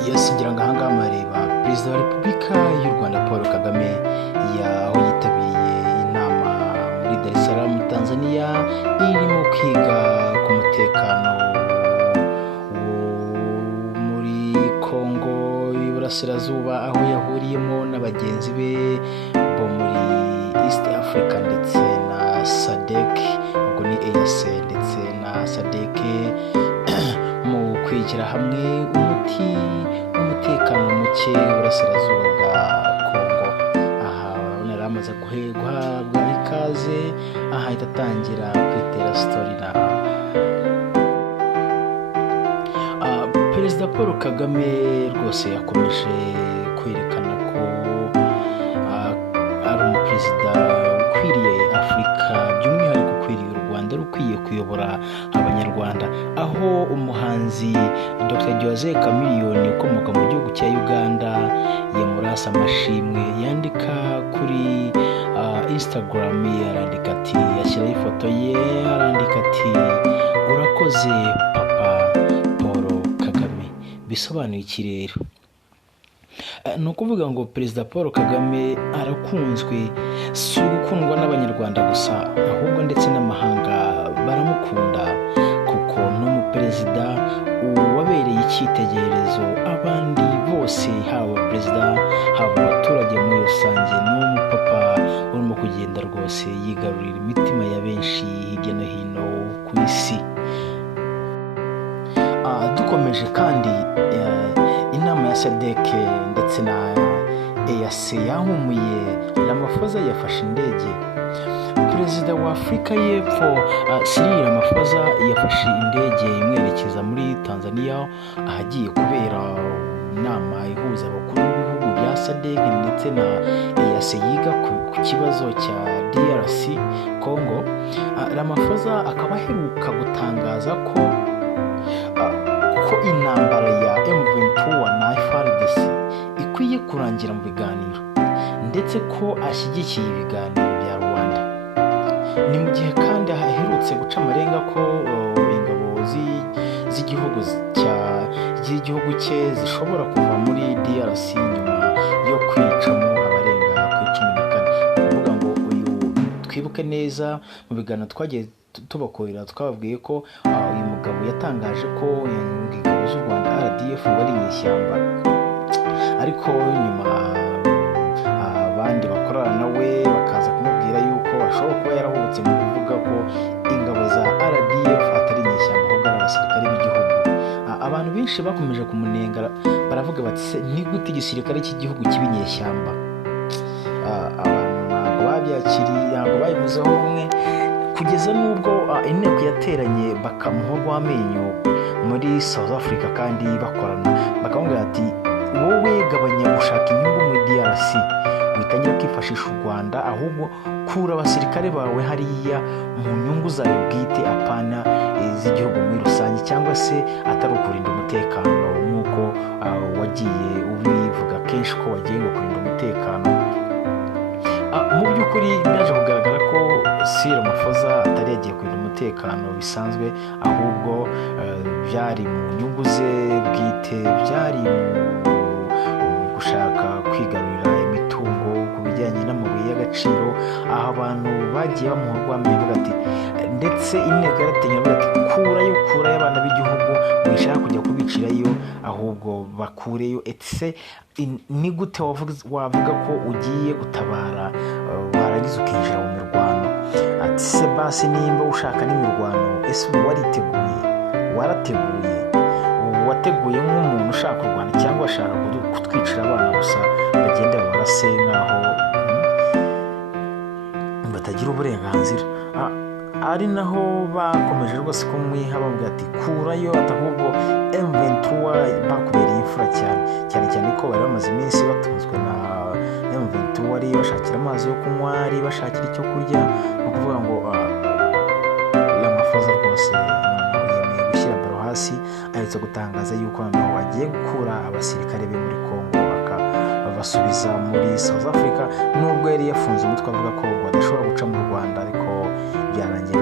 Ngira ngo ahangaha mareba perezida wa repubulika y'u Rwanda Paul Kagame aho yitabiriye inama muri Dar es Salaam Tanzania irimo kwiga ku mutekano wo muri Congo y'Iburasirazuba, aho yahuriyemo n'abagenzi be bo muri East Africa ndetse na SADC, ubwo ni EAC ndetse na SADC mu kwigira hamwe umuti w'umutekano muke w'Iburasirazuba bwa Congo. Aha urabona yari amaze guhabwa ikaze, ahita atangira kwitera story na Perezida Paul Kagame rwose yakomeje kwerekana ko ari umuperezida ukwiriye Afurika, by'umwihariko ukwiriye u Rwanda, rukwiye kuyobora abanyarwanda, aho umuhanzi Dr. Jose Chameleone ukomoka mu gihugu cya Uganda yamurasa amashimwe, yandika kuri Instagram ye, arandika ati, yashyiraho ifoto ye, arandika ati urakoze papa Paul Kagame. Bisobanuye iki rero? Ni ukuvuga ngo perezida Paul Kagame arakunzwe, si ugukundwa n'abanyarwanda gusa ahubwo ndetse n'amahanga baramukunda, kuko n'umuperezida wabereye icyitegererezo abandi bose, haba perezida haba abaturage muri rusange. N'umupapa urimo kugenda rwose yigarurira imitima ya benshi hirya no hino ku isi. Dukomeje kandi inama ya SADC ndetse na EAC yahumuye Ramaphosa yafashe indege. Perezida wa Afurika y'Epfo Cyril Ramaphosa yafashe indege imwerekeza muri Tanzania, ahagiye kubera inama ihuza abakuru b'ibihugu bya SADC ndetse na EAC yiga ku kibazo cya DRC Congo. Ramaphosa akaba aheruka gutangaza ko intambara ya M23 na FARDC ikwiye kurangira mu biganiro, ndetse ko ashyigikiye ibiganiro bya Rwanda. Ni mu gihe kandi aherutse guca amarenga ko ingabo z'igihugu cye zishobora kuva muri DRC nyuma yo kwicamo abarenga ku 14. Kuvuga ngo twibuke neza mu biganiro twagiye tubakorera, twababwiye ko uyu mugabo yatangaje ko ingabo z'u Rwanda RDF bari mu ishyamba, ariko nyuma abandi bakorana nawe bakaza kumubwira yuko ashobora kuba yarahubutse mu kuvuga ko ingabo za RDF atari mu ishyamba ahubwo ari abasirikare b'igihugu. Abantu benshi bakomeje kumunenga, baravuga bati ni gute igisirikare cy'igihugu cy'ibinyeshyamba? Abantu ntabwo babyakiriye, ntabwo babivuzeho rumwe, kugeza n'ubwo inteko yateranye bakamuha urw'amenyo muri South Africa kandi bakorana, bakamubwira ati wowe gabanya gushaka inyungu muri DRC, witangira kwifashisha u Rwanda, ahubwo kura abasirikare bawe hariya mu nyungu zawe bwite, apana z'igihugu muri rusange, cyangwa se atari ukurinda umutekano nk'uko wagiye ubivuga kenshi ko wagiye ngo kurinda umutekano. Mu by'ukuri byaje kugaragara ko Cyril Ramaphosa atari yagiye kurinda umutekano bisanzwe, ahubwo byari mu nyungu ze bwite, byari mu gushaka kwigarurira imitungo ku bijyanye n'amabuye y'agaciro. Aho abantu bagiye bamuha urw'amenyo bavuga ati, ndetse inteko yaratenye bavuga ati kurayo abana b'igihugu, wishaka kujya kubicirayo ahubwo bakureyo. Etse ni gute wavuga ko ugiye gutabara warangiza ukinjira mu mirwano? Ati se basi nimba ushaka n'imirwano, ese ubu warateguye wateguye nk'umuntu ushaka kurwana, cyangwa ashaka kutwicira abana gusa bagenda barase nk'aho batagira uburenganzira? Ari naho bakomeje rwose kumwiha bavuga ati kurayo, ahubwo M23 bakubereye imfura cyane ko bari bamaze iminsi batunzwe na M23, ari bashakira amazi yo kunywa, ari bashakira icyo kurya. Ni ukuvuga ngo Ramaphosa rwose yemeye gushyira baro hasi, aherutse gutangaza yuko noneho bagiye gukura abasirikare be muri Congo bakabasubiza muri South Africa, nubwo yari yafunze umutwe avuga ko badashobora guca mu Rwanda, ariko byarangiye